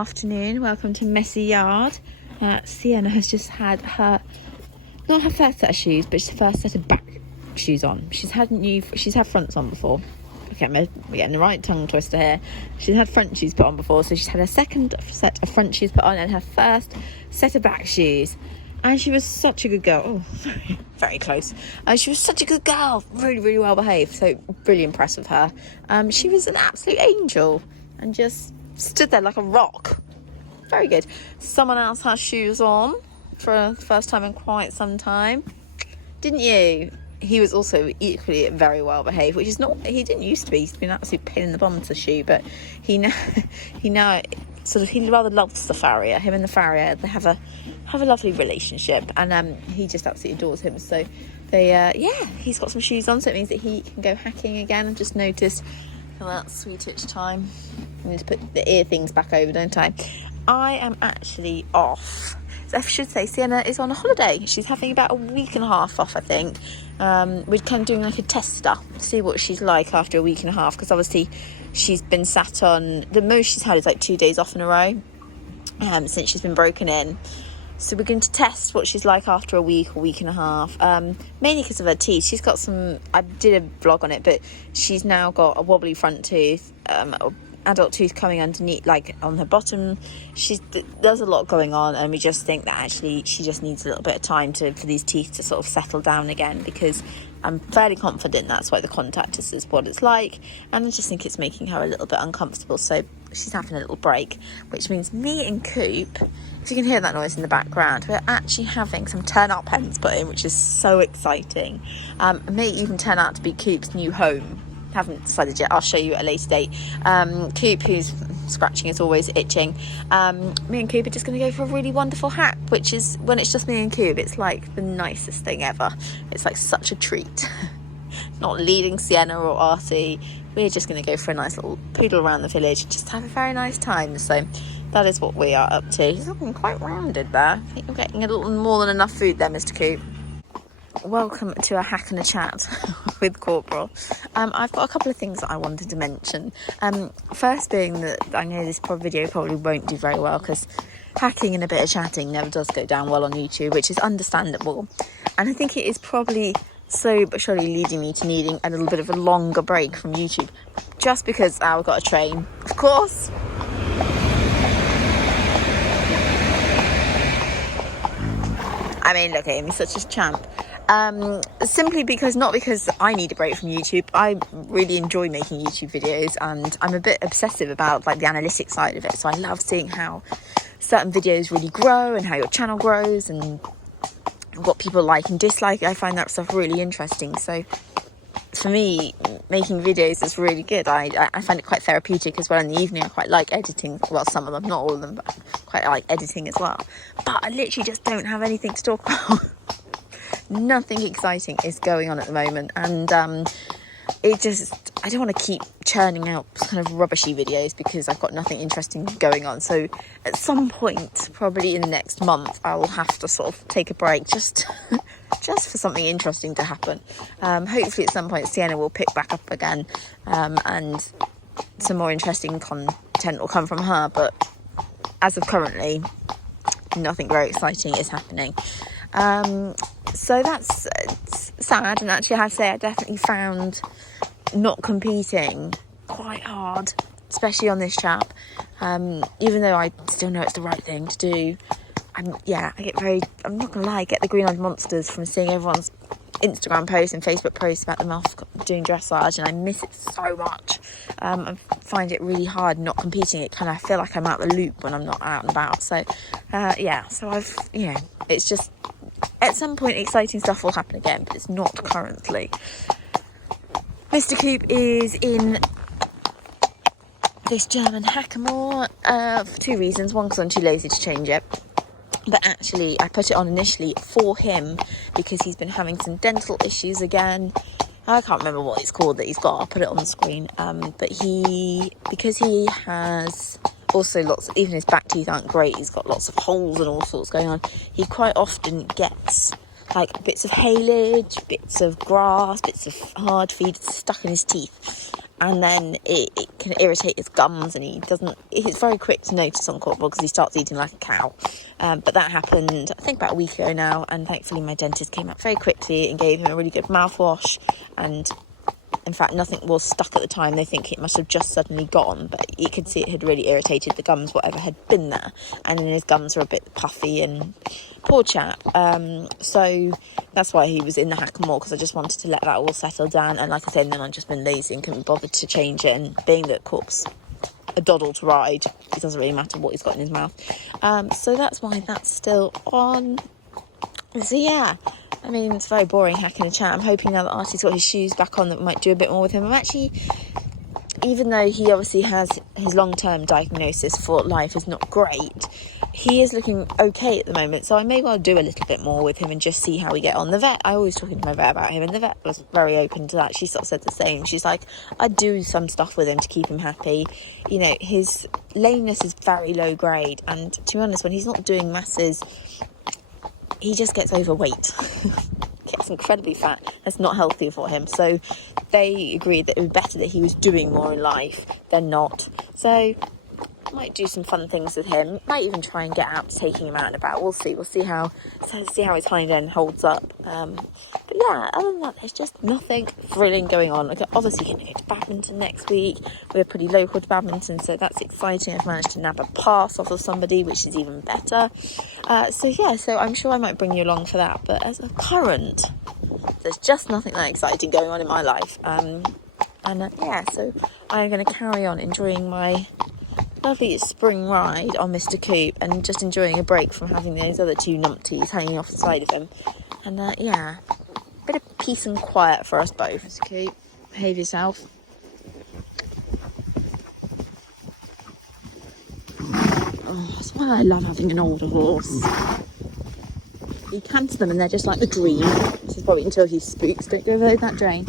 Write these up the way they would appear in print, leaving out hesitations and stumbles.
afternoon. Welcome to Messy Yard. Sienna has just had not her first set of shoes, but her first set of back shoes on. She's had fronts on before. Okay, we're getting the right tongue twister here. She's had front shoes put on before, so she's had her second set of front shoes put on and her first set of back shoes. And she was such a good girl. Oh, very close. She was such a good girl. Really, really well behaved. So really impressed with her. She was an absolute angel and just stood there like a rock. Very good. Someone else has shoes on for the first time in quite some time. Didn't you? He was also equally very well behaved, which is not, he didn't used to be. He's been an absolute pain in the bum to shoe, but he now sort of, he rather loves the farrier. Him and the farrier, they have a lovely relationship, and he just absolutely adores him. So they he's got some shoes on, so it means that he can go hacking again. I've just noticed that sweet itch time. I need to put the ear things back over, don't I? I am actually off. So I should say Sienna is on a holiday. She's having about a week and a half off, I think. We're kind of doing like a tester to see what she's like after a week and a half, because obviously she's been sat on, the most she's had is like 2 days off in a row since she's been broken in. So we're going to test what she's like after a week or week and a half, mainly because of her teeth. She's got some, I did a vlog on it, but she's now got a wobbly front tooth, adult tooth coming underneath, like on her bottom. There's a lot going on, and we just think that actually she just needs a little bit of time for these teeth to sort of settle down again, because I'm fairly confident that's why the contact is what it's like, and I just think it's making her a little bit uncomfortable. So she's having a little break, which means me and Coop, if you can hear that noise in the background, we're actually having some turn-out pens put in, which is so exciting. It may even turn out to be Coop's new home. Haven't decided yet. I'll show you at a later date. Coop, who's scratching, is always itching. Me and Coop are just going to go for a really wonderful hack, which is, when it's just me and Coop, it's like the nicest thing ever. It's like such a treat. Not leading Sienna or Artie. We're just going to go for a nice little poodle around the village, just have a very nice time. So that is what we are up to. He's looking quite rounded there. I think you're getting a little more than enough food there, Mr. Coop. Welcome to a hack and a chat with Corporal. I've got a couple of things that I wanted to mention. First being that I know this video probably won't do very well, because hacking and a bit of chatting never does go down well on YouTube, which is understandable. And I think it is probably slowly but surely leading me to needing a little bit of a longer break from YouTube, just because I've got a train, of course. I mean, look at him, he's such a champ. Simply because, not because I need a break from YouTube. I really enjoy making YouTube videos, and I'm a bit obsessive about like the analytics side of it. So I love seeing how certain videos really grow and how your channel grows and what people like and dislike. I find that stuff really interesting. So for me, making videos is really good. I find it quite therapeutic as well. In the evening, I quite like editing. Well, some of them, not all of them, but I quite like editing as well. But I literally just don't have anything to talk about. Nothing exciting is going on at the moment, and I don't want to keep churning out kind of rubbishy videos because I've got nothing interesting going on. So at some point, probably in the next month, I will have to sort of take a break just for something interesting to happen. Hopefully at some point Sienna will pick back up again, and some more interesting content will come from her, but as of currently, nothing very exciting is happening. So that's sad, and actually I have to say I definitely found not competing quite hard, especially on this chap, even though I still know it's the right thing to do. I'm not gonna lie, I get the green-eyed monsters from seeing everyone's Instagram posts and Facebook posts about them off doing dressage, and I miss it so much. I find it really hard not competing. It kind of feel like I'm out the loop when I'm not out and about. So it's just, at some point exciting stuff will happen again, but it's not currently. Mr. Coop is in this German hackamore for two reasons. One, because I'm too lazy to change it. But actually, I put it on initially for him because he's been having some dental issues again. I can't remember what it's called that he's got. I'll put it on the screen. But because he has also even his back teeth aren't great. He's got lots of holes and all sorts going on. He quite often gets like bits of haylage, bits of grass, bits of hard feed stuck in his teeth. and then it can irritate his gums, and he's very quick to notice on Corporal because he starts eating like a cow. But that happened, I think, about a week ago now, and thankfully my dentist came out very quickly and gave him a really good mouthwash, and in fact nothing was stuck at the time. They think it must have just suddenly gone, but you could see it had really irritated the gums, whatever had been there, and then his gums were a bit puffy, and poor chap. So that's why he was in the Hackamore, because I just wanted to let that all settle down. And like I said, then I've just been lazy and couldn't bother to change it, and being that Corp's a doddle to ride, it doesn't really matter what he's got in his mouth. So that's why that's still on. So yeah, I mean, it's very boring hacking a chat. I'm hoping now that Artie's got his shoes back on that we might do a bit more with him. I'm actually, even though he obviously has his long-term diagnosis for life is not great, he is looking okay at the moment, so I may well do a little bit more with him and just see how we get on. The vet, I always talking to my vet about him, and the vet was very open to that. She sort of said the same. She's like, I do some stuff with him to keep him happy. You know, his lameness is very low grade, and to be honest, when he's not doing masses, he just gets overweight. Gets incredibly fat. That's not healthy for him. So they agreed that it was better that he was doing more in life than not. So might do some fun things with him. Might even try and get out, taking him out and about. We'll see how his hind end holds up. But yeah, other than that, there's just nothing thrilling going on. Like, obviously, going to go to badminton next week. We're pretty local to badminton, so that's exciting. I've managed to nab a pass off of somebody, which is even better. So I'm sure I might bring you along for that. But as a current, there's just nothing that exciting going on in my life. So I'm going to carry on enjoying my lovely spring ride on Mr. Coop and just enjoying a break from having those other two numpties hanging off the side of him. And bit of peace and quiet for us both. Mr. Coop, behave yourself. Oh, that's why I love having an older horse. You canter them and they're just like the dream. This is probably until he spooks. Don't go over that drain.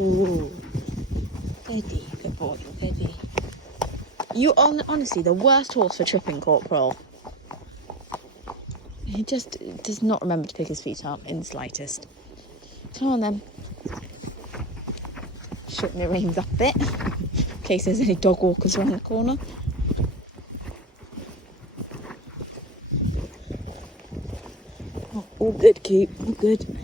Oh, Eddie, good boy, Eddie. You are honestly the worst horse for tripping, Corporal. He just does not remember to pick his feet up in the slightest. Come on then. Shorten the reins up a bit, in case there's any dog walkers around the corner. Oh, all good, Coop, all good.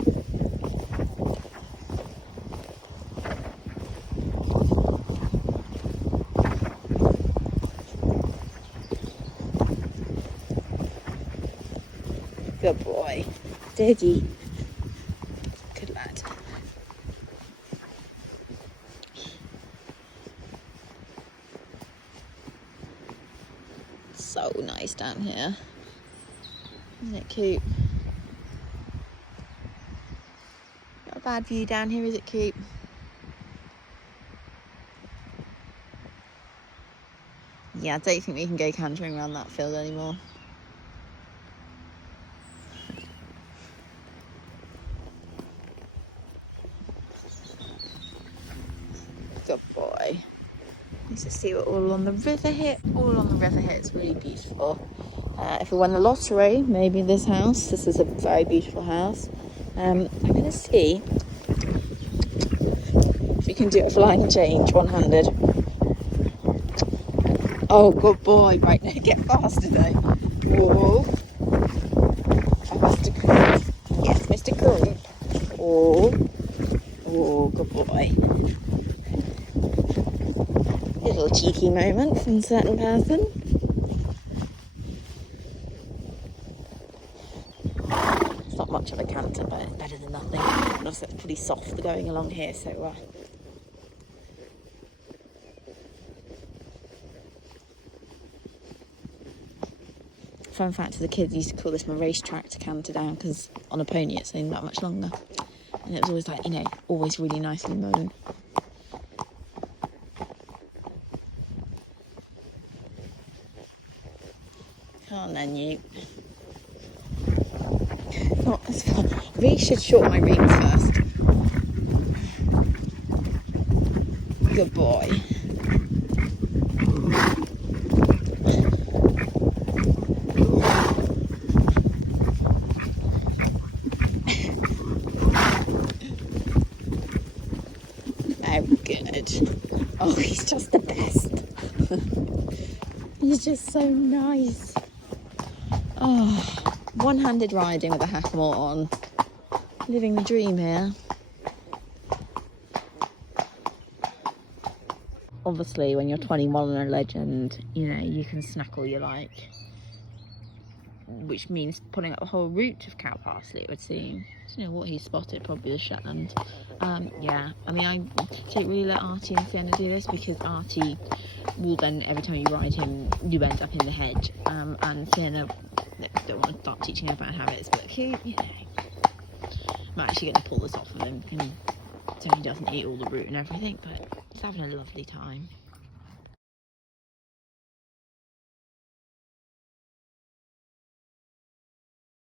Good boy. Steady. Good lad. So nice down here. Isn't it cute? Not a bad view down here, is it, cute? Yeah, I don't think we can go cantering around that field anymore. Good boy. Let's just see what all on the river here. All on the river here. It's really beautiful. If we won the lottery, maybe this house. This is a very beautiful house. I'm going to see if we can do a flying change one-handed. Oh, good boy. Right, now get faster though. Whoa. Mr. Coop. Yes, Mr. Coop. Oh, good boy. Little cheeky moment from a certain person. It's not much of a canter, but it's better than nothing. And also it's pretty soft going along here, so fun fact to the kids, used to call this my racetrack to canter down, because on a pony it's only that much longer. And it was always like, always really nicely mown. Come on then, you. Not as far. Really should shorten my reins first. Good boy. Good. Oh, he's just the best. He's just so nice. Oh, one-handed riding with a hackamore on. Living the dream here. Obviously, when you're 21 and a legend, you know, you can snack all you like. Which means putting up a whole route of cow parsley, it would seem. I don't know what he spotted, probably the Shetland. Yeah, I mean, I don't really let Artie and Sienna do this, because Artie will then, every time you ride him, you end up in the hedge. And Sienna, don't want to start teaching her bad habits, but he, you know, I'm actually going to pull this off of him, so he doesn't eat all the root and everything, but he's having a lovely time.